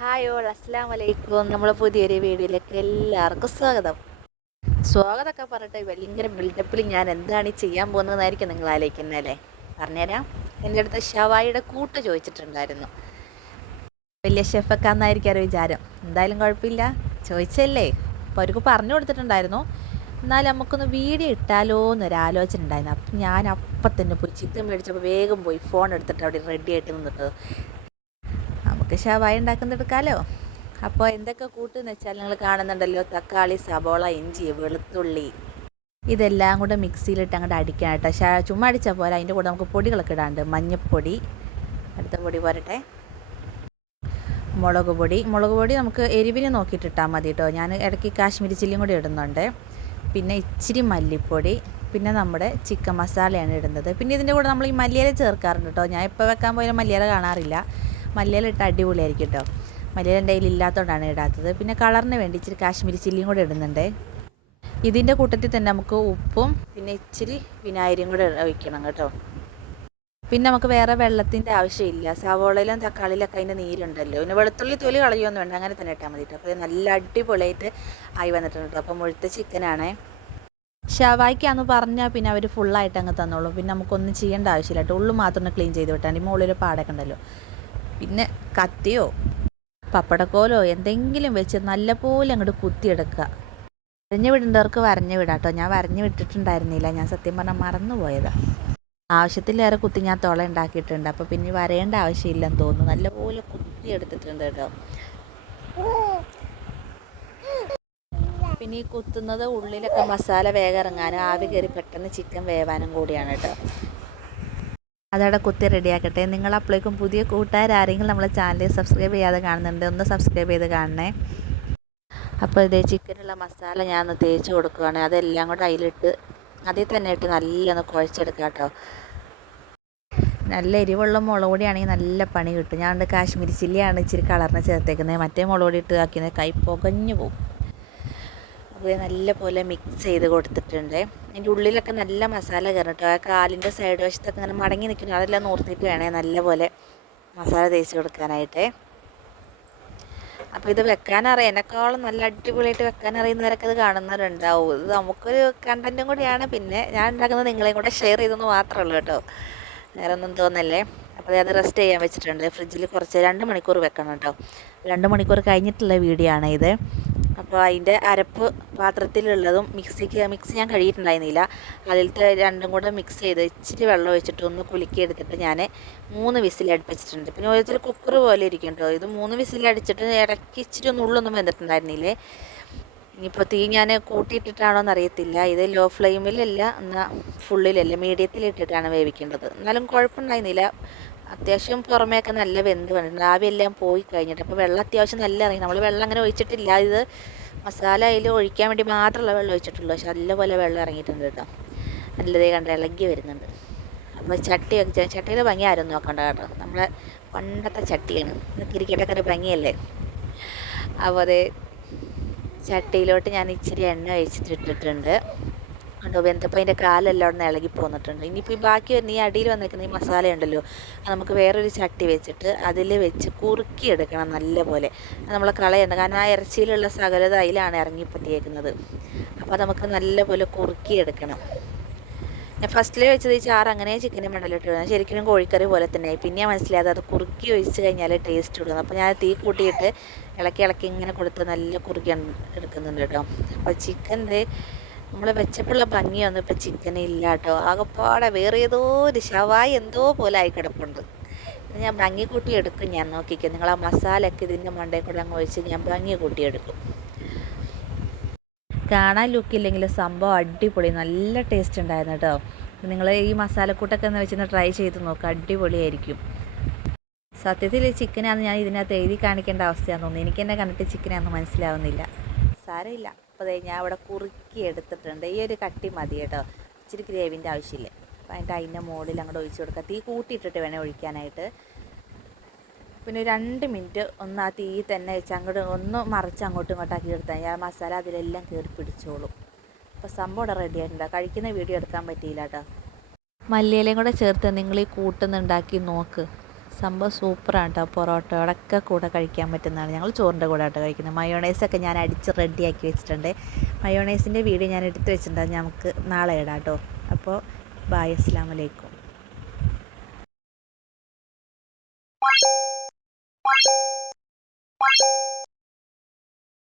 Hi all അസ്സാം വലൈക്കും നമ്മളെ പുതിയൊരു വീഡിയോയിലേക്ക് എല്ലാവർക്കും സ്വാഗതം. സ്വാഗതമൊക്കെ പറഞ്ഞിട്ട് ഭയങ്കര ബിൽഡപ്പിൽ ഞാൻ എന്താണ് ചെയ്യാൻ പോകുന്നതെന്നായിരിക്കും നിങ്ങൾ ആലോചിക്കുന്നല്ലേ പറഞ്ഞുതരാം. എന്റെ അടുത്ത് ഷവായിയുടെ കൂട്ട് ചോദിച്ചിട്ടുണ്ടായിരുന്നു. വലിയ ഷെഫൊക്കെ എന്നായിരിക്കും ഒരു വിചാരം. എന്തായാലും കുഴപ്പമില്ല. ചോദിച്ചല്ലേ അപ്പോൾ അവർക്ക് പറഞ്ഞു കൊടുത്തിട്ടുണ്ടായിരുന്നു. എന്നാലും നമുക്കൊന്ന് വീഡിയോ ഇട്ടാലോ എന്നൊരു ആലോചന ഉണ്ടായിരുന്നു. അപ്പം ഞാൻ അപ്പം തന്നെ പോയി ചിക്കൻ മേടിച്ചപ്പോൾ വേഗം പോയി ഫോൺ എടുത്തിട്ട് അവിടെ റെഡി ആയിട്ട് നിന്നിട്ട് നമുക്ക് ഷവായി ഉണ്ടാക്കുന്നെടുക്കാമല്ലോ അപ്പോൾ എന്തൊക്കെ കൂട്ടെന്ന് വെച്ചാൽ നിങ്ങൾ കാണുന്നുണ്ടല്ലോ? തക്കാളി സബോള ഇഞ്ചി വെളുത്തുള്ളി. ഇതെല്ലാം കൂടെ മിക്സിയിലിട്ട് അങ്ങോട്ട് അടിക്കണം കേട്ടോ. ഷാ ചുമ്മാ അടിച്ചാൽ പോലെ അതിന്റെ കൂടെ നമുക്ക് പൊടികളൊക്കെ ഇടാണ്ട്. മഞ്ഞൾപ്പൊടി അടുത്ത പൊടി പോരട്ടെ. മുളക് പൊടി. മുളക് പൊടി നമുക്ക് എരിവിന് നോക്കിയിട്ട് ഇട്ടാൽ മതി കേട്ടോ. ഞാൻ ഇടയ്ക്ക് കാശ്മീരി ചില്ലിയും കൂടി ഇടുന്നുണ്ട്. പിന്നെ ഇച്ചിരി മല്ലിപ്പൊടി. പിന്നെ നമ്മുടെ ചിക്കൻ മസാലയാണ് ഇടുന്നത്. പിന്നെ ഇതിന്റെ കൂടെ നമ്മൾ ഈ മല്ലിയില ചേർക്കാറുണ്ട് കേട്ടോ. ഞാൻ ഇപ്പോൾ വെക്കാൻ പോയാലും മല്ലിയില കാണാറില്ല. മല്ലിയില ഇട്ട് അടിപൊളിയായിരിക്കും കേട്ടോ മല്ലിയില എന്റെ കയ്യിൽ ഇല്ലാത്തതുകൊണ്ടാണ് ഇടാത്തത്. പിന്നെ കളറിന് വേണ്ടി ഇച്ചിരി കാശ്മീരി ചില്ലിയും കൂടെ ഇടുന്നുണ്ട്. ഇതിന്റെ കൂട്ടത്തിൽ തന്നെ നമുക്ക് ഉപ്പും പിന്നെ ഇച്ചിരി വിനാഗിരിയും കൂടെ ഒഴിക്കണം കേട്ടോ. പിന്നെ നമുക്ക് വേറെ വെള്ളത്തിന്റെ ആവശ്യമില്ല. സവോളയിലും തക്കാളിയിലൊക്കെ അതിന്റെ നീരുണ്ടല്ലോ. പിന്നെ വെളുത്തുള്ളി തൊലി കളയൊന്നും വേണ്ട. അങ്ങനെ തന്നെ ഇട്ടാൽ മതി കേട്ടോ അപ്പോൾ നല്ല അടിപൊളിയായിട്ട് ആയി വന്നിട്ടുണ്ട് കേട്ടോ അപ്പോൾ മുഴുത്ത ചിക്കനാണേ. ഷവായിക്കാന്ന് പറഞ്ഞാൽ പിന്നെ അവർ ഫുള്ളായിട്ട് അങ്ങ് തന്നോളൂ. പിന്നെ നമുക്കൊന്നും ചെയ്യേണ്ട ആവശ്യമില്ല കേട്ടോ ഉള്ളു മാത്രം ക്ലീൻ ചെയ്ത് വിട്ടാൽ മുകളിൽ പാടൊക്കെ ഉണ്ടല്ലോ. പിന്നെ കത്തിയോ പപ്പടക്കോലോ എന്തെങ്കിലും വെച്ച് നല്ലപോലെ അങ്ങോട്ട് കുത്തിയെടുക്കുക. വരഞ്ഞു വിടേണ്ടവർക്ക് വരഞ്ഞു വിടാട്ടോ ഞാൻ വരഞ്ഞു വിട്ടിട്ടുണ്ടായിരുന്നില്ല. ഞാൻ സത്യം പറഞ്ഞാൽ മറന്നുപോയതാണ് ആവശ്യത്തിലേറെ കുത്തി ഞാൻ തുള ഉണ്ടാക്കിയിട്ടുണ്ട്. അപ്പോൾ പിന്നെ വരേണ്ട ആവശ്യമില്ലെന്ന് തോന്നുന്നു. നല്ലപോലെ കുത്തി എടുത്തിട്ടുണ്ട് കേട്ടോ. പിന്നെ ഈ കുത്തുന്നത് ഉള്ളിലൊക്കെ മസാല വേഗം ഇറങ്ങാനും ആവി കയറി പെട്ടെന്ന് ചിക്കൻ വേവാനും കൂടിയാണ് കേട്ടോ. അതവിടെ കുത്തി റെഡിയാക്കട്ടെ നിങ്ങൾ അപ്പോഴേക്കും പുതിയ കൂട്ടുകാരാരെങ്കിലും നമ്മളെ ചാനൽ സബ്സ്ക്രൈബ് ചെയ്യാതെ കാണുന്നുണ്ട് ഒന്ന് സബ്സ്ക്രൈബ് ചെയ്ത് കാണണേ. അപ്പോൾ ഇതേ ചിക്കനുള്ള മസാല ഞാൻ ഒന്ന് തേച്ച് കൊടുക്കുകയാണ് അതെല്ലാം കൂടെ അതിലിട്ട് അതിൽ തന്നെ ഇട്ട് നല്ലൊന്ന് കുഴച്ചെടുക്കുക കേട്ടോ. നല്ല എരിവുള്ള മുളക് പൊടിയാണെങ്കിൽ നല്ല പണി കിട്ടും. ഞാൻ കാശ്മീരി ചില്ലിയാണ് ഇച്ചിരി കളറിന് ചേർത്തേക്കുന്നത്. മറ്റേ മുളക് പൊടി ഇട്ട് ആക്കിയത് കൈ പുകഞ്ഞു പോകും. അപ്പോൾ നല്ല പോലെ മിക്സ് ചെയ്ത് കൊടുത്തിട്ടുണ്ട്. അതിന്റെ ഉള്ളിലൊക്കെ നല്ല മസാല കയറും കേട്ടോ ആ കാലിന്റെ സൈഡ് വശത്തൊക്കെ ഇങ്ങനെ മടങ്ങി നിൽക്കുന്നു. അതെല്ലാം നോർത്തിട്ട് വേണേ നല്ല പോലെ മസാല തേച്ച് കൊടുക്കാനായിട്ട്. അപ്പോൾ ഇത് വെക്കാനറിയാം. എന്നെക്കാളും നല്ല അടിപൊളിയായിട്ട് വെക്കാൻ അറിയുന്നവരൊക്കെ അത് കാണുന്നവരുണ്ടാവും. ഇത് നമുക്കൊരു കണ്ടന്റും കൂടിയാണ്. പിന്നെ ഞാൻ ഉണ്ടാക്കുന്നത് നിങ്ങളെയും കൂടെ ഷെയർ ചെയ്തെന്ന് മാത്രമേ ഉള്ളൂ കേട്ടോ വേറെ ഒന്നും തോന്നല്ലേ? അപ്പോൾ അത് റെസ്റ്റ് ചെയ്യാൻ വെച്ചിട്ടുണ്ട്. ഫ്രിഡ്ജിൽ കുറച്ച് രണ്ട് മണിക്കൂർ വെക്കണം കേട്ടോ രണ്ട് മണിക്കൂർ കഴിഞ്ഞിട്ടുള്ള വീഡിയോ ആണ് ഇത്. അപ്പോൾ അതിന്റെ അരപ്പ് പാത്രത്തിലുള്ളതും മിക്സിക്ക് മിക്സി ഞാൻ കഴിയിട്ടുണ്ടായിരുന്നില്ല. അതിലത്തെ രണ്ടും കൂടെ മിക്സ് ചെയ്ത് ഇച്ചിരി വെള്ളം ഒഴിച്ചിട്ട് ഒന്ന് കുലുക്കിയെടുത്തിട്ട് ഞാൻ മൂന്ന് വിസിൽ അടുപ്പിച്ചിട്ടുണ്ട്. പിന്നെ ഓരോരുത്തർ കുക്കർ പോലെ ഇരിക്കും കേട്ടോ. ഇത് മൂന്ന് വിസിൽ അടിച്ചിട്ട് ഇടയ്ക്ക് ഇച്ചിരി ഒന്ന് ഉള്ളൊന്നും വെന്തിട്ടുണ്ടായിരുന്നില്ലേ ഇനിയിപ്പോൾ തീ ഞാൻ കൂട്ടിയിട്ടിട്ടാണോ എന്നറിയത്തില്ല ഇത് ലോ ഫ്ലെയിമിലല്ല എന്നാൽ ഫുള്ളിലല്ല മീഡിയത്തിലിട്ടിട്ടാണ് വേവിക്കേണ്ടത്. എന്നാലും കുഴപ്പമുണ്ടായിരുന്നില്ല. അത്യാവശ്യം പുറമേയൊക്കെ നല്ല വെന്ത് വന്നിട്ടുണ്ട് ആവിയെല്ലാം പോയി കഴിഞ്ഞിട്ട്. അപ്പോൾ വെള്ളം അത്യാവശ്യം നല്ല ഇറങ്ങി നമ്മൾ വെള്ളം അങ്ങനെ ഒഴിച്ചിട്ടില്ല. ഇത് മസാല അതിൽ ഒഴിക്കാൻ വേണ്ടി മാത്രമുള്ള വെള്ളം ഒഴിച്ചിട്ടുള്ളൂ. പക്ഷെ നല്ലപോലെ വെള്ളം ഇറങ്ങിയിട്ടുണ്ട് കേട്ടോ. നല്ലതേ കണ്ട് ഇളകി വരുന്നുണ്ട്. അപ്പോൾ ചട്ടി വെച്ച ചട്ടിയുടെ ഭംഗി ആരും നോക്കണ്ട കേട്ടോ. നമ്മളെ പണ്ടത്തെ ചട്ടിയാണ്. കിരിക്കട്ടൊക്കെ ഒരു ഭംഗിയല്ലേ? അപ്പോൾ അത് ചട്ടിയിലോട്ട് ഞാൻ ഇച്ചിരി എണ്ണ ഒഴിച്ചിട്ടിട്ടിട്ടുണ്ട് കണ്ടോ വെന്തപ്പോൾ അതിന്റെ കാലെല്ലാം അവിടെ ഇളകി പോന്നിട്ടുണ്ട്. ഇനിയിപ്പോൾ ഈ ബാക്കി വരുന്ന ഈ അടിയിൽ വന്നിരിക്കുന്ന ഈ മസാല ഉണ്ടല്ലോ അത് നമുക്ക് വേറൊരു ചട്ടി വെച്ചിട്ട് അതിൽ വെച്ച് കുറുക്കി എടുക്കണം നല്ലപോലെ. അത് നമ്മൾ കളയണ്ട. കാരണം ആ ഇറച്ചിയിലുള്ള സകലത അതിലാണ് ഇറങ്ങിപ്പറ്റിയേക്കുന്നത് അപ്പോൾ അത് നമുക്ക് നല്ലപോലെ കുറുക്കിയെടുക്കണം. ഞാൻ ഫസ്റ്റിൽ വെച്ചത് ഈ ചാറ് അങ്ങനെ ചിക്കനും മണ്ടലിട്ട് ശരിക്കും കോഴിക്കറി പോലെ തന്നെ പിന്നെ മനസ്സിലായത് അത് കുറുക്കി ഒഴിച്ച് കഴിഞ്ഞാൽ ടേസ്റ്റ് കൊടുക്കുന്നത് അപ്പോൾ ഞാൻ തീ കൂട്ടിയിട്ട് ഇളക്കി ഇളക്കി ഇങ്ങനെ കൊടുത്ത് നല്ല കുറുക്കി എടുക്കുന്നുണ്ട് കേട്ടോ. അപ്പോൾ ചിക്കന്റെ നമ്മൾ വെച്ചപ്പോഴുള്ള ഭംഗിയൊന്നും വന്നപ്പോൾ ചിക്കനെ ഇല്ല കേട്ടോ ആകെപ്പാടെ വേറെ ഏതോ ഒരു ശവായി എന്തോ പോലെ ആയി കിടപ്പുണ്ട്. ഞാൻ ഭംഗി കൂട്ടി എടുക്കും ഞാൻ നോക്കിക്കും. നിങ്ങൾ ആ മസാലയൊക്കെ ഇതിന്റെ മണ്ടയിൽ കൂടെ അങ്ങ് ഒഴിച്ച് ഞാൻ ഭംഗി കൂട്ടി എടുക്കും. കാണാൻ ലുക്കില്ലെങ്കിൽ സംഭവം അടിപൊളി. നല്ല ടേസ്റ്റ് ഉണ്ടായിരുന്നു കേട്ടോ നിങ്ങൾ ഈ മസാലക്കൂട്ടൊക്കെ എന്ന് വെച്ചൊന്ന് ട്രൈ ചെയ്ത് നോക്കുക അടിപൊളിയായിരിക്കും. സത്യത്തിൽ ഈ ചിക്കനാന്ന് ഞാൻ ഇതിനകത്ത് എഴുതി കാണിക്കേണ്ട അവസ്ഥയാണെന്ന് തോന്നുന്നു. എനിക്ക് എന്നെ കണ്ടിട്ട് ചിക്കനാണെന്ന് മനസ്സിലാവുന്നില്ല. സാരമില്ല. അപ്പോൾ ഞാൻ അവിടെ കുറുക്കി എടുത്തിട്ടുണ്ട്. ഈ ഒരു കട്ടി മതി കേട്ടോ. ഇച്ചിരി ഗ്രേവിന്റെ ആവശ്യമില്ല. അപ്പോൾ അതിന്റെ അതിന്റെ മുകളിൽ അങ്ങോട്ട് ഒഴിച്ച് കൊടുക്കുക തീ കൂട്ടിയിട്ടിട്ട് വേണേൽ ഒഴിക്കാനായിട്ട്. പിന്നെ രണ്ട് മിനിറ്റ് ഒന്ന് ആ തീ തന്നെ വെച്ച് അങ്ങോട്ട് ഒന്ന് മറിച്ച് അങ്ങോട്ടും ഇങ്ങോട്ടാക്കി എടുത്താൽ ആ മസാല അതിലെല്ലാം കയറി പിടിച്ചോളും. അപ്പോൾ സംഭവം ഇവിടെ റെഡി ആയിട്ടുണ്ട്. കഴിക്കുന്ന വീഡിയോ എടുക്കാൻ പറ്റിയില്ല കേട്ടോ. മല്ലിയിലയും കൂടെ ചേർത്ത് നിങ്ങൾ ഈ കൂട്ടുന്നുണ്ടാക്കി നോക്ക്. സംഭവം സൂപ്പറാണ് കേട്ടോ പൊറോട്ടയോടൊക്കെ കൂടെ കഴിക്കാൻ പറ്റുന്നതാണ്. ഞങ്ങൾ ചോറിന്റെ കൂടെ ആട്ടോ കഴിക്കുന്നത്. മയോണൈസൊക്കെ ഞാൻ അടിച്ച് റെഡിയാക്കി വെച്ചിട്ടുണ്ട്. മയോണൈസിന്റെ വീഡിയോ ഞാൻ എടുത്ത് വെച്ചിട്ടുണ്ട്. നമുക്ക് നാളെ ഇടാം കേട്ടോ അപ്പോൾ ബായ് അസ്സാം വലൈക്കും